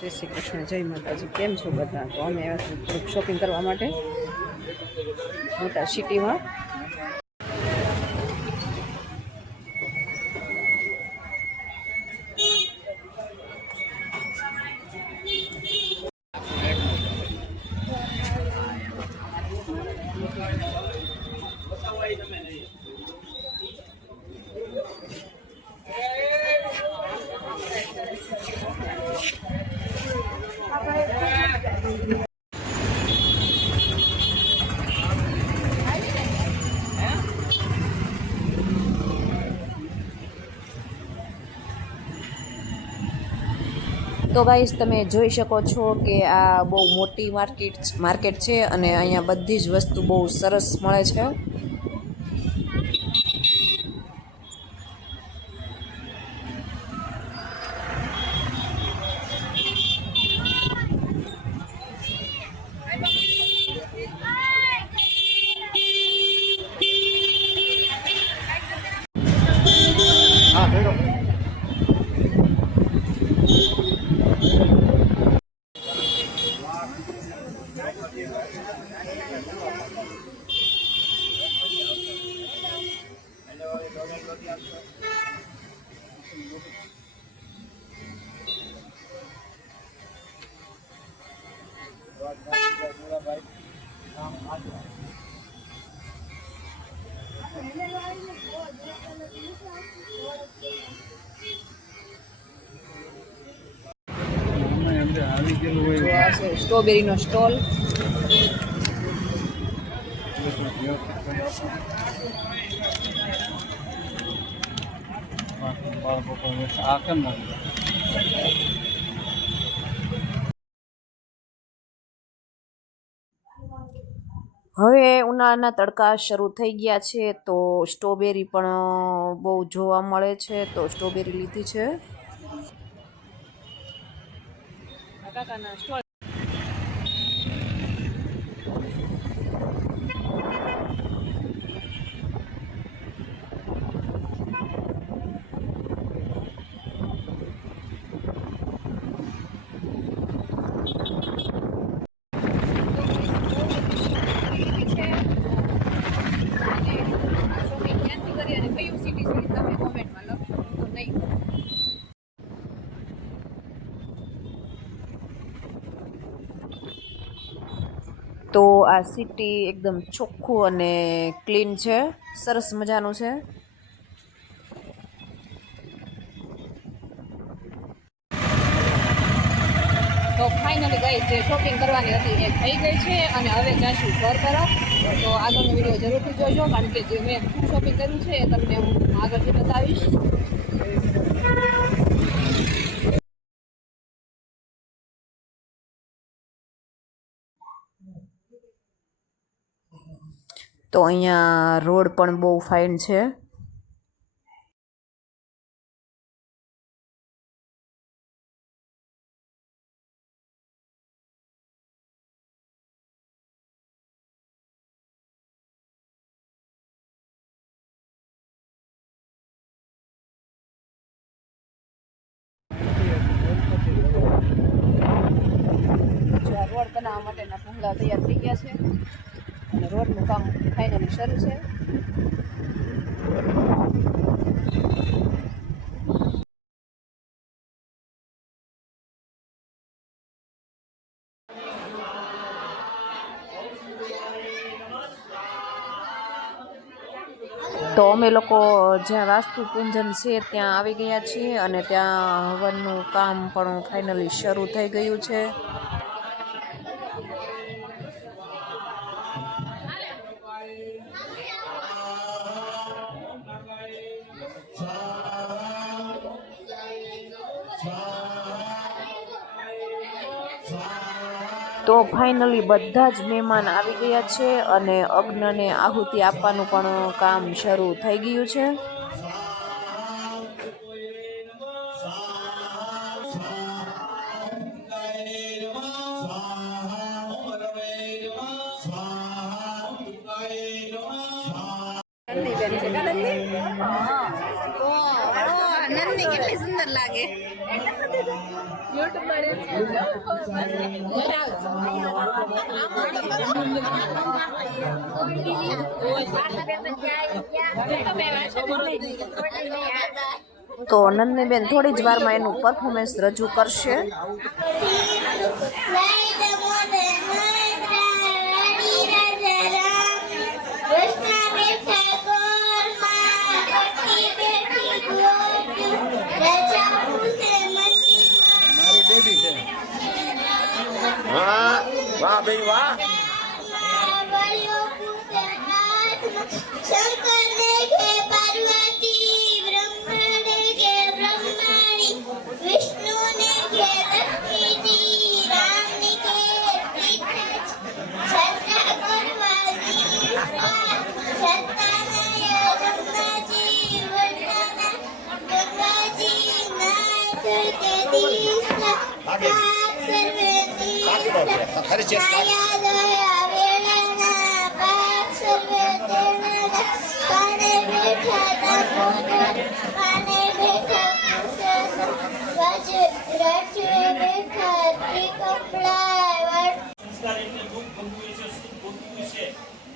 જય શ્રી કૃષ્ણ, જય માતાજી. કેમ છો બધા? તો અમે આવ્યા છીએ શોપિંગ કરવા માટે મોટા સિટીમાં. તો ગાઈસ, તમે જોઈ શકો છો કે આ બહુ મોટી માર્કેટ છે અને અહીંયા બધી જ વસ્તુ બહુ સરસ મળે છે. સ્ટ્રોબેરીનો સ્ટોલ. હવે ઉનાળાના તડકા શરૂ થઈ ગયા છે તો સ્ટ્રોબેરી પણ બહુ જોવા મળે છે, તો સ્ટ્રોબેરી લીધી છે. કાકાના સ્ટોલ. તો આ સિટી એકદમ ચોખ્ખું અને ક્લીન છે, સરસ મજાનું છે. તો ફાઇનલી ગઈ જે શોપિંગ કરવાની હતી એ થઈ ગઈ છે અને હવે જઈશું ઘર તરફ. તો આગળનો વિડીયો જરૂરથી જોજો, કારણ કે જે મેં શોપિંગ કર્યું છે એ તમને હું આગળથી બતાવીશ. તો અહીંયા રોડ પણ બહુ ફાઇન છે. રોડ બનાવવા માટેના ભૂંગળા તૈયાર થઈ ગયા છે અને રોડનું કામ ફાઇનલી શરૂ છે. તો અમે લોકો જ્યાં વાસ્તુ પૂજન છે ત્યાં આવી ગયા છીએ અને ત્યાં હવનનું કામ પણ ફાઇનલી શરૂ થઈ ગયું છે. તો ફાઇનલી બધા જ મહેમાન આવી ગયા છે અને અગ્નિને આહુતિ આપવાનું પણ કામ શરૂ થઈ ગયું છે. નંદી કેટલી સુંદર લાગે. યુટ્યુબર તો નંદનીબેન થોડી જ વારમાં એનું પરફોર્મન્સ રજૂ કરશે. વાહ ભાઈ વાહ. शंकर देखे पार्वती, ब्रह्मा देखे ब्रह्माणी, विष्णु देखे लक्ष्मी, राम देखे सीता, सत्ता गुरुवाजी, सत्तानय ब्रह्माजी, वर्णना गंगाजी, नाथ के तीर्थ, पाप सर्वे तीर्थ, छाया दया वेलना, पाप सर्वे पाने बैठा पाने बैठा राज बैठा कपड़ा સંસ્કાર એટલે દુઃખ ભોગવ્યું છે, સુખ ભોગવ્યું છે,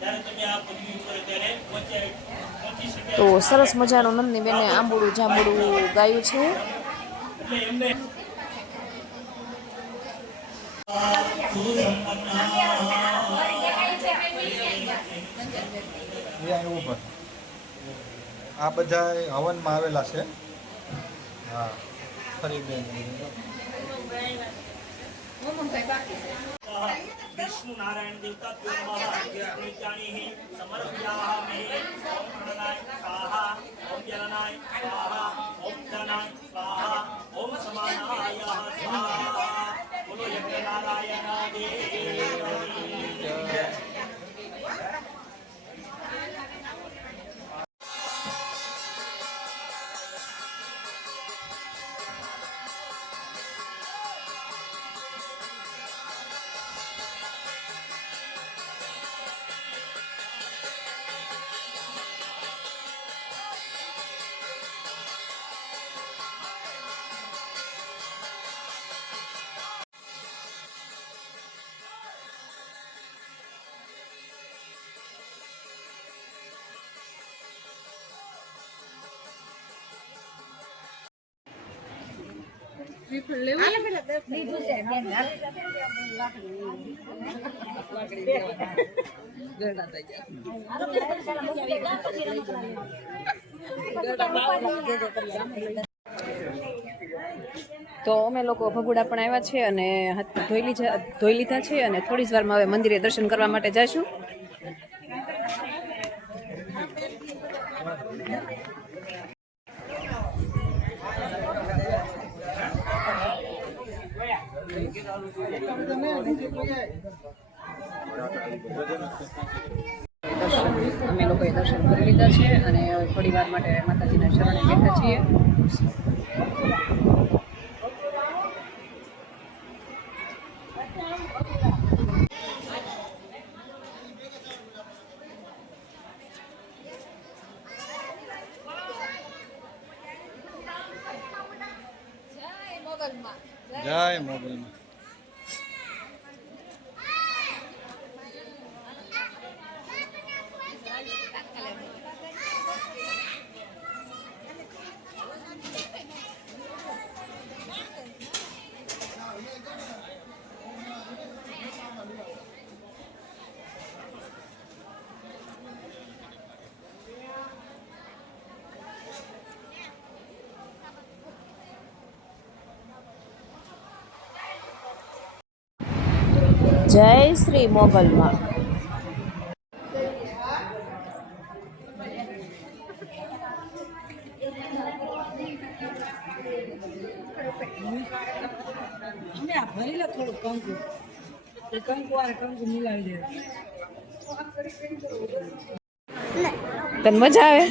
ત્યારે તમે આ પદવી ઉપર ત્યારે પહોંચી શકે. તો સરસ મજાનું નંદનીબેને આંબુડું જાંબુડું ગાયું છે. એટલે એમને આ બધા હવનમાં આવેલા છે. હા ફરી બેન વિષ્ણુ નારાયણ દેવતા સમર્પ્યામિ ઓમ પ્रणनाय स्वाहा ઓમ જલનાય स्वाहा ઓમ ધનાય स्वाहा ઓમ સમાનાય स्वाहा. બોલો યજ્ઞ નારાયણ દેવ. તો અમે લોકો ભગુડા પણ આવ્યા છે અને હાથ ધોઈ લીધા છે અને થોડી જ વારમાં હવે મંદિરે દર્શન કરવા માટે જઈશું. અમે લોકોએ દર્શન કરી લીધા છે અને થોડી વાર માટે માતાજીના શરણે બેઠા છીએ. જય મોગલમાં. જય શ્રી મોગલમાં. તને મજા આવે?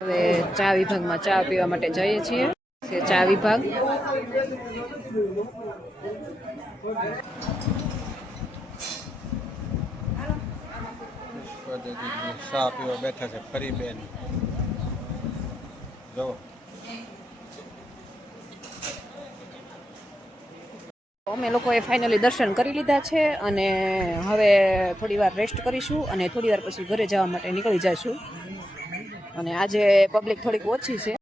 હવે ચા વિભાગમાં ચા પીવા માટે જઈએ છીએ. ચા વિભાગ બધે ચા પીવા બેઠા છે ફરી બેન જો અમે લોકોએ ફાઇનલી દર્શન કરી લીધા છે અને હવે થોડી વાર રેસ્ટ કરીશું અને થોડી વાર પછી ઘરે જવા માટે નીકળી જઈશું. અને આજે પબ્લિક થોડીક ઓછી છે.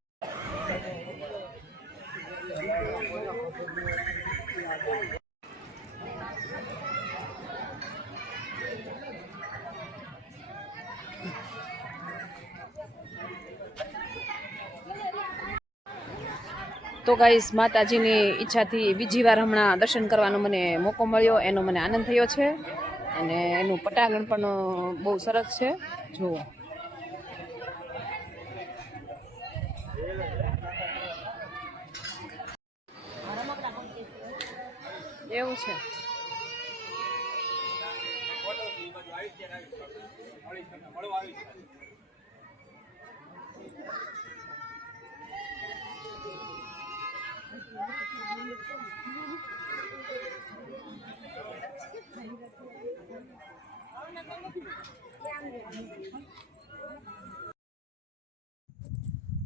તો ગાઈસ માતાજીની ઈચ્છાથી બીજી વાર હમણાં દર્શન કરવાનો મને મોકો મળ્યો, એનો મને આનંદ થયો છે અને એનું પટાંગણ પણ બહુ સરસ છે. જુઓ એવું છે.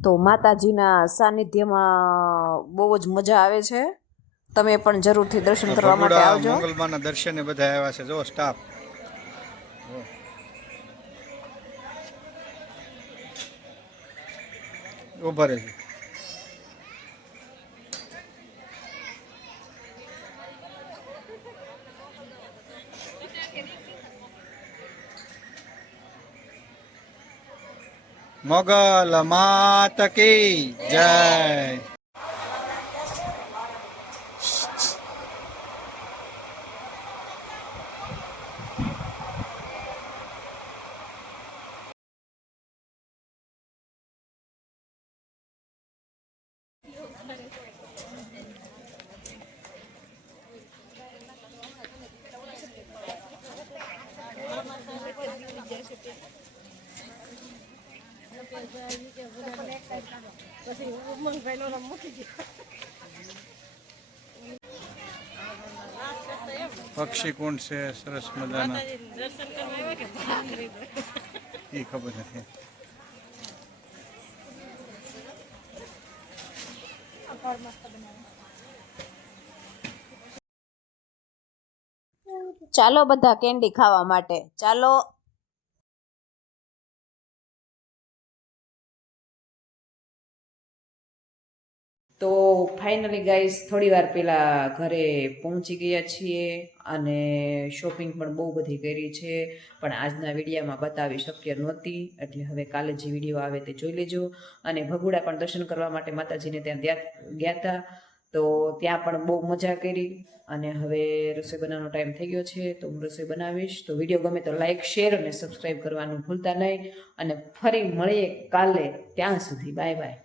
તો માતાજીના સાનિધ્યમાં બહુ જ મજા આવે છે. તમે પણ જરૂરથી દર્શન કરવા માટે આવજો. મંગલમાના દર્શને બધા આવ્યા છે. જો સ્ટાફ ઉભા રહે છે. મોગલ માત કી જય. પક્ષી કુંડ છે સરસ મજાના, એ ખબર નથી. ચાલો બધા કેન્ડી ખાવા માટે, ચાલો. તો ફાઇનલી ગાઈસ થોડી વાર પહેલાં ઘરે પહોંચી ગયા છીએ અને શોપિંગ પણ બહુ બધી કરી છે, પણ આજના વિડીયોમાં બતાવી શક્ય નહોતી, એટલે હવે કાલે જે વિડીયો આવે તે જોઈ લેજો. અને ભગુડા પણ દર્શન કરવા માટે માતાજીને ત્યાં ગયા હતા, તો ત્યાં પણ બહુ મજા કરી. અને હવે રસોઈ બનાવવાનો ટાઈમ થઈ ગયો છે, તો હું રસોઈ બનાવીશ. તો વિડીયો ગમે તો લાઇક, શેર અને સબસ્ક્રાઈબ કરવાનું ભૂલતા નહીં. અને ફરી મળીએ કાલે, ત્યાં સુધી બાય બાય.